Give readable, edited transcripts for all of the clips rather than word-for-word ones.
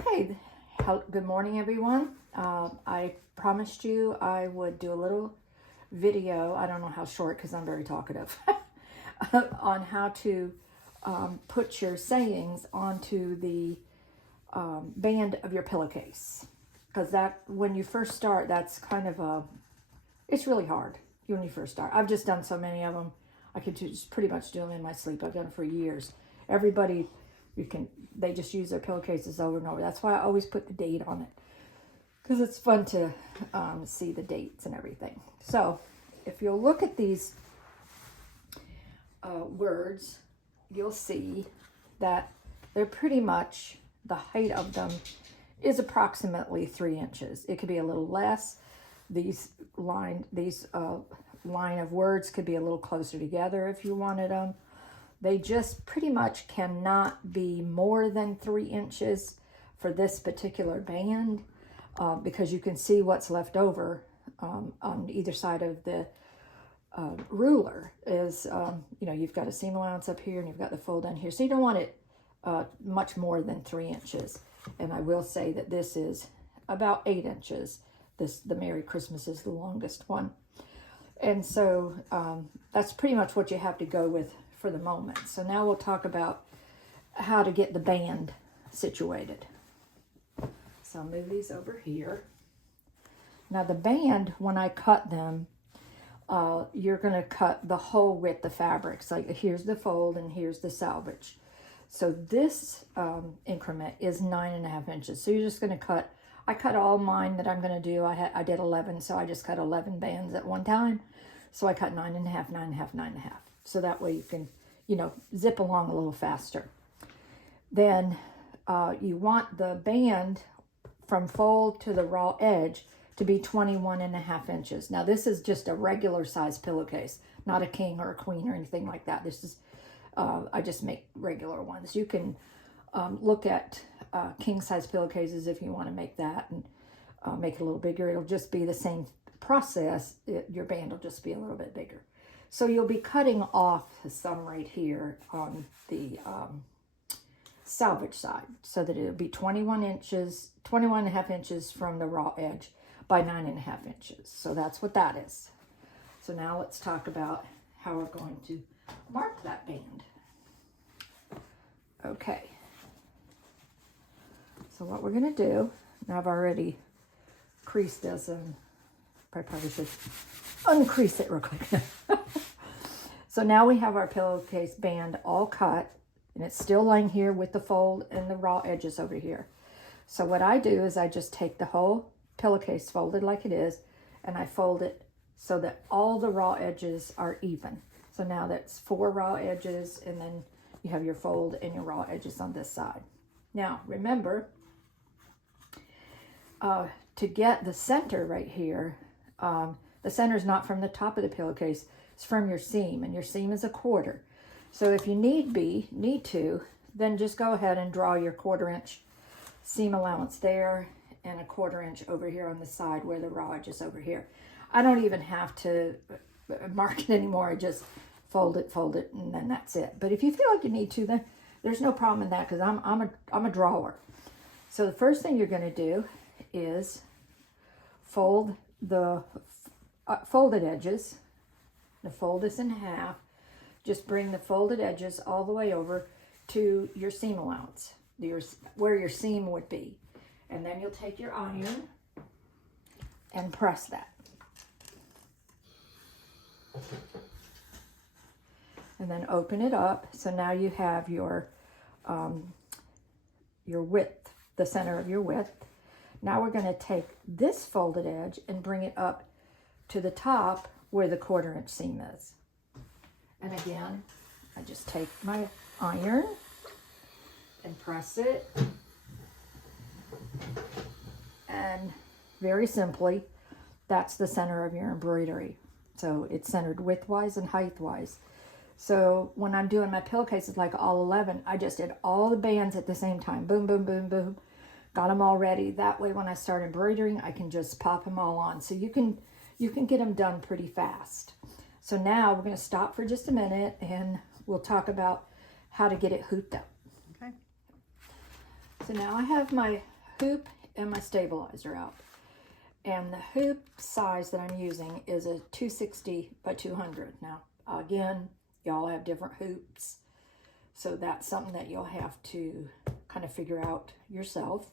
Okay, good morning everyone. I promised you I would do a little video, I don't know how short because I'm very talkative, on how to put your sayings onto the band of your pillowcase. Because that, when you first start, that's kind of it's really hard when you first start. I've just done so many of them. I could just pretty much do them in my sleep. I've done it for years. Everybody, they just use their pillowcases over and over. That's why I always put the date on it, because it's fun to see the dates and everything. So if you'll look at these words, you'll see that they're pretty much, the height of them is approximately 3 inches. It could be a little less. These line of words could be a little closer together if you wanted them. They just pretty much cannot be more than 3 inches for this particular band, because you can see what's left over on either side of the ruler is, you've got a seam allowance up here and you've got the fold down here. So you don't want it much more than 3 inches. And I will say that this is about 8 inches. The Merry Christmas is the longest one. And so that's pretty much what you have to go with for the moment. So now we'll talk about how to get the band situated. So I'll move these over here. Now the band, when I cut them, you're going to cut the whole width of fabric. So here's the fold and here's the selvage. So this increment is 9.5 inches. So you're just going to cut, I cut all mine that I'm going to do. I did 11, so I just cut 11 bands at one time. So I cut 9.5, 9.5, 9.5. So that way you can, zip along a little faster. Then you want the band from fold to the raw edge to be 21.5 inches. Now this is just a regular size pillowcase, not a king or a queen or anything like that. This is, I just make regular ones. You can look at king size pillowcases if you want to make that and make it a little bigger. It'll just be the same process. Your band will just be a little bit bigger. So you'll be cutting off some right here on the selvage side, so that it'll be 21.5 inches from the raw edge by 9.5 inches. So that's what that is. So now let's talk about how we're going to mark that band. Okay. So what we're going to do, now I've already creased this, and I probably should uncrease it real quick. So now we have our pillowcase band all cut, and it's still laying here with the fold and the raw edges over here. So what I do is I just take the whole pillowcase folded like it is, and I fold it so that all the raw edges are even. So now that's 4 raw edges, and then you have your fold and your raw edges on this side. Now remember, to get the center right here, the center is not from the top of the pillowcase, it's from your seam, and your seam is 1/4. So if you need to, then just go ahead and draw your 1/4 inch seam allowance there and 1/4 inch over here on the side where the raw edge is over here. I don't even have to mark it anymore. I just fold it, and then that's it. But if you feel like you need to, then there's no problem in that, because I'm a drawer. So the first thing you're going to do is fold the folded edges. Now fold this in half. Just bring the folded edges all the way over to your seam allowance, where your seam would be. And then you'll take your iron and press that. And then open it up. So now you have your width, the center of your width. Now we're going to take this folded edge and bring it up to the top where the 1/4 inch seam is. And again, I just take my iron and press it. And very simply, that's the center of your embroidery. So it's centered widthwise and height-wise. So when I'm doing my pillowcases, like all 11, I just did all the bands at the same time. Boom, boom, boom, boom. Got them all ready. That way when I start embroidering, I can just pop them all on. So you can get them done pretty fast. So now we're going to stop for just a minute, and we'll talk about how to get it hooped up. Okay. So now I have my hoop and my stabilizer out. And the hoop size that I'm using is a 260 by 200. Now, again, y'all have different hoops. So that's something that you'll have to kind of figure out yourself.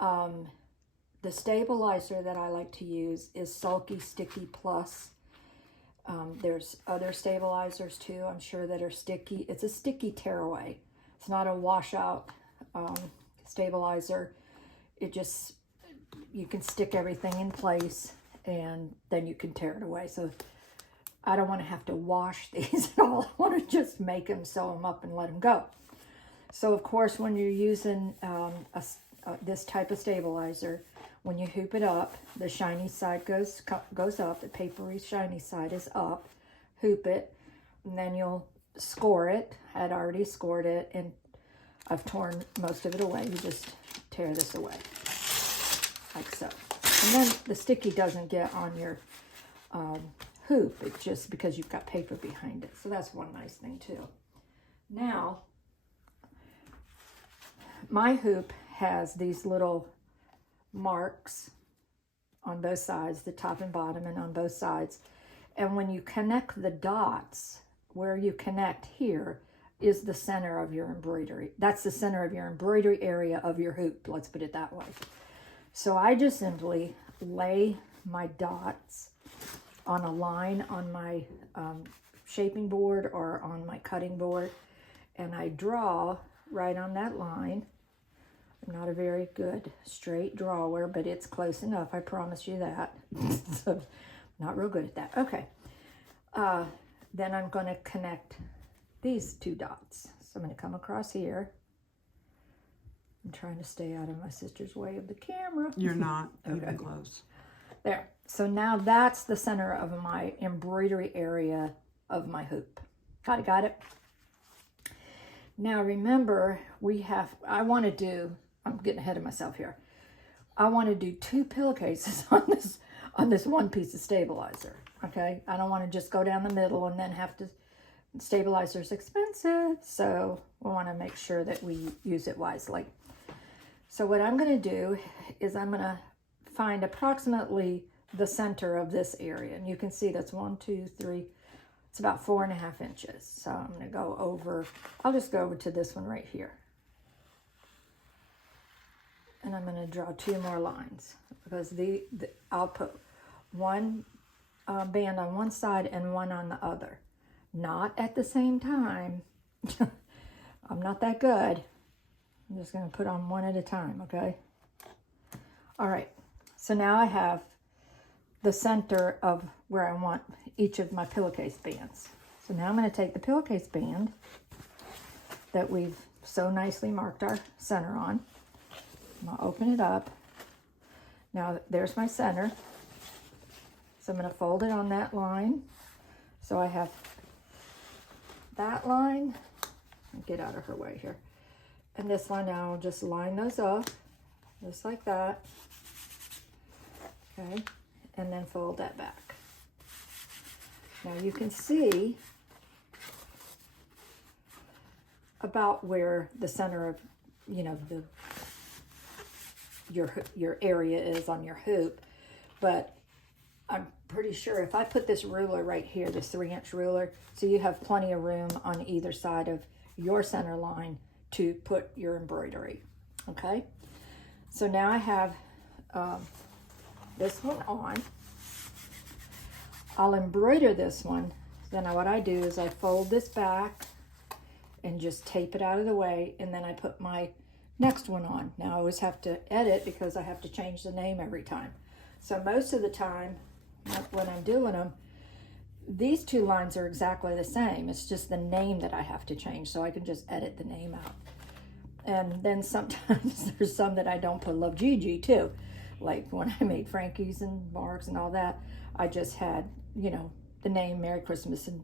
The stabilizer that I like to use is Sulky Sticky Plus. There's other stabilizers too, I'm sure, that are sticky. It's a sticky tearaway. It's not a washout stabilizer. It just, you can stick everything in place and then you can tear it away. So I don't want to have to wash these at all. I want to just make them, sew them up, and let them go. So of course, when you're using this type of stabilizer, when you hoop it up, the shiny side goes up. The papery shiny side is up. Hoop it, and then you'll score it. I'd already scored it, and I've torn most of it away. You just tear this away, like so. And then the sticky doesn't get on your hoop. It's just because you've got paper behind it. So that's one nice thing too. Now, my hoop has these little marks on both sides, the top and bottom, and on both sides. And when you connect the dots, where you connect here is the center of your embroidery. That's the center of your embroidery area of your hoop. Let's put it that way. So I just simply lay my dots on a line on my shaping board or on my cutting board, and I draw right on that line. I'm not a very good straight drawer, but it's close enough, I promise you that. So, not real good at that. Okay. Then I'm going to connect these two dots. So I'm going to come across here. I'm trying to stay out of my sister's way of the camera. You're not Okay. even close. There. So now that's the center of my embroidery area of my hoop. Got it? Now remember, I'm getting ahead of myself here. I want to do 2 pillowcases on this one piece of stabilizer. Okay? I don't want to just go down the middle and then have to, stabilizer's expensive. So we want to make sure that we use it wisely. So what I'm going to do is I'm going to find approximately the center of this area. And you can see that's 1, 2, 3, it's about 4.5 inches. So I'm going to go over, I'll just go over to this one right here. And I'm going to draw 2 more lines because I'll put one band on one side and one on the other. Not at the same time. I'm not that good. I'm just going to put on one at a time, okay? All right. So now I have the center of where I want each of my pillowcase bands. So now I'm going to take the pillowcase band that we've so nicely marked our center on. I'm going to open it up. Now there's my center. So I'm going to fold it on that line. So I have that line. Get out of her way here. And this line, now I'll just line those up just like that. Okay. And then fold that back. Now you can see about where the center of, your area is on your hoop, but I'm pretty sure if I put this ruler right here, this 3-inch ruler, so you have plenty of room on either side of your center line to put your embroidery. Okay, so now I have this one on. I'll embroider this one. Then what I do is I fold this back and just tape it out of the way, and then I put my next one on. Now I always have to edit because I have to change the name every time. So most of the time when I'm doing them, these 2 lines are exactly the same. It's just the name that I have to change, so I can just edit the name out. And then sometimes there's some that I don't put Love Gigi too. Like when I made Frankie's and Mark's and all that, I just had, the name Merry Christmas in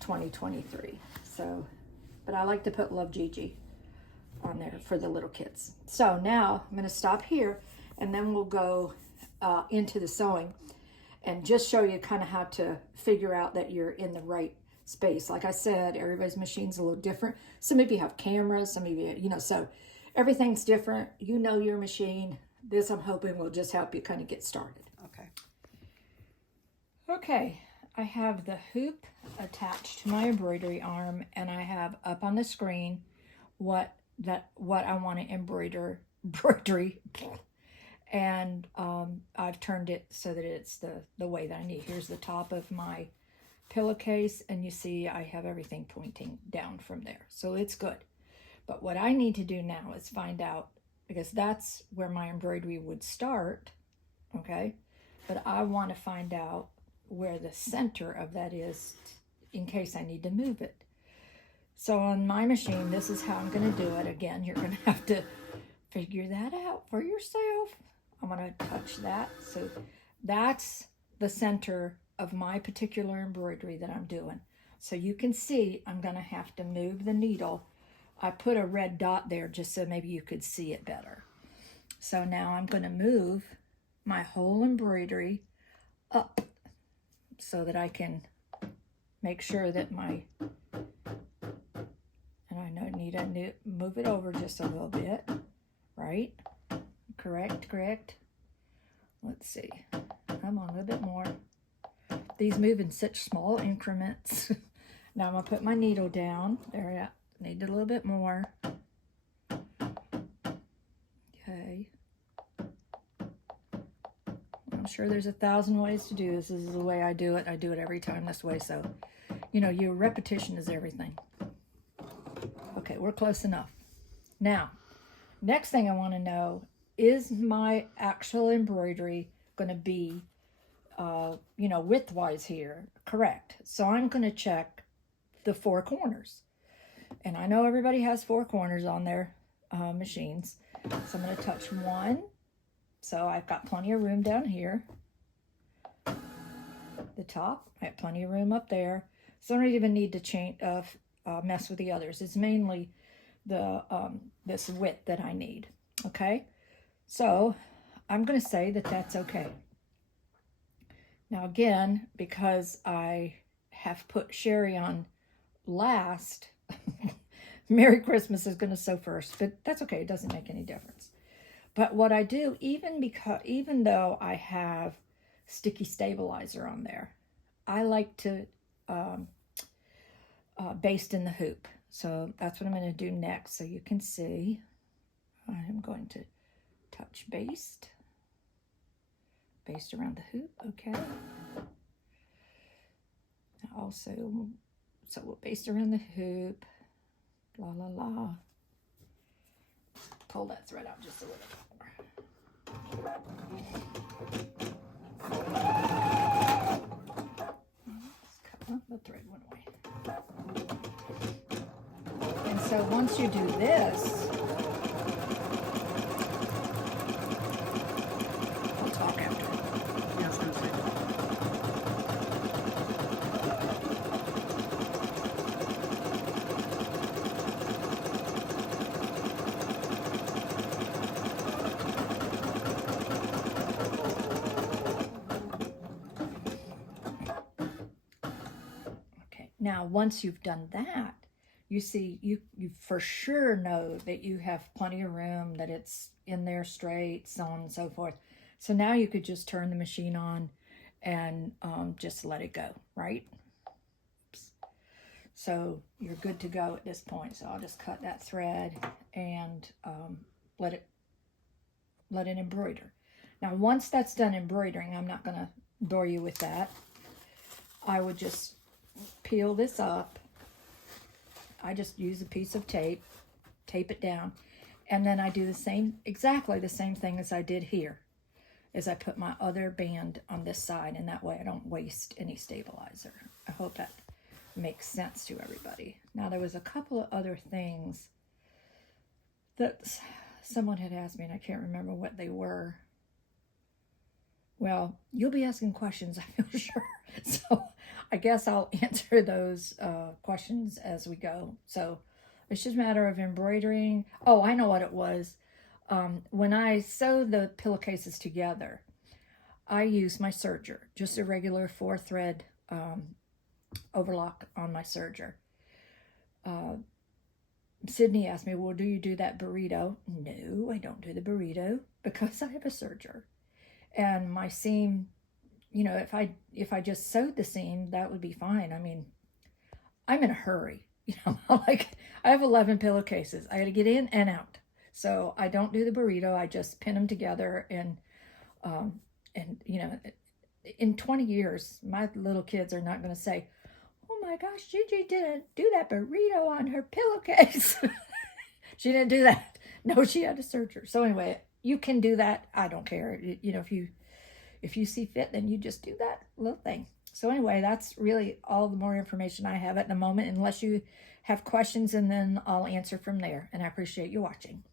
2023. So, but I like to put Love Gigi on there for the little kids. So now I'm going to stop here, and then we'll go into the sewing and just show you kind of how to figure out that you're in the right space. Like I said, everybody's machine's a little different. Some of you have cameras, some of you, so everything's different. You know your machine. This, I'm hoping, will just help you kind of get started. Okay. Okay, I have the hoop attached to my embroidery arm, and I have up on the screen what I want to embroidery, and I've turned it so that it's the way that I need. Here's the top of my pillowcase, and you see I have everything pointing down from there, so it's good. But what I need to do now is find out, because that's where my embroidery would start, okay? But I want to find out where the center of that is in case I need to move it. So on my machine, this is how I'm going to do it. Again, you're going to have to figure that out for yourself. I'm going to touch that. So that's the center of my particular embroidery that I'm doing. So you can see I'm going to have to move the needle. I put a red dot there just so maybe you could see it better. So now I'm going to move my whole embroidery up so that I can make sure that and I need to move it over just a little bit, right? Correct. Let's see. Come on, a little bit more. These move in such small increments. Now I'm going to put my needle down. There we go. Need a little bit more. Okay. I'm sure there's 1,000 ways to do this. This is the way I do it. I do it every time this way. So, you know, your repetition is everything. Okay, we're close enough. Now, next thing I want to know, is my actual embroidery going to be, you know, widthwise here correct? So I'm going to check the 4 corners. And I know everybody has 4 corners on their machines. So I'm going to touch 1. So I've got plenty of room down here. The top, I have plenty of room up there. So I don't even need to mess with the others. It's mainly the this width that I need. Okay, so I'm going to say that that's okay. Now again, because I have put Sherry on last, Merry Christmas is going to sew first, but that's okay. It doesn't make any difference. But what I do, even though I have sticky stabilizer on there, I like to baste in the hoop. So that's what I'm going to do next. So you can see, I'm going to touch baste around the hoop. Okay. Also, so we'll baste around the hoop. La la la. Pull that thread out just a little bit more. The thread went away. And so once you do this, we'll talk after. Yeah, I was going to say. Now, once you've done that, you see, you for sure know that you have plenty of room, that it's in there straight, so on and so forth. So now you could just turn the machine on and just let it go, right? Oops. So you're good to go at this point. So I'll just cut that thread and let it embroider. Now, once that's done embroidering, I'm not going to bore you with that. I would just peel this up. I just use a piece of tape it down, and then I do exactly the same thing as I did here, is I put my other band on this side, and that way I don't waste any stabilizer. I hope that makes sense to everybody. Now, there was a couple of other things that someone had asked me, and I can't remember what they were. Well, you'll be asking questions, I feel sure. So I guess I'll answer those questions as we go. So it's just a matter of embroidering. Oh, I know what it was. When I sew the pillowcases together, I use my serger, just a regular 4-thread overlock on my serger. Sydney asked me, well, do you do that burrito? No, I don't do the burrito because I have a serger. And my seam, you know, if I just sewed the seam, that would be fine. I mean, I'm in a hurry. You know, like I have 11 pillowcases. I got to get in and out. So I don't do the burrito. I just pin them together and you know, in 20 years, my little kids are not going to say, oh my gosh, Gigi didn't do that burrito on her pillowcase. She didn't do that. No, she had a serger. So anyway, you can do that. I don't care. You know, if you see fit, then you just do that little thing. So anyway, that's really all the more information I have at the moment, unless you have questions, and then I'll answer from there. And I appreciate you watching.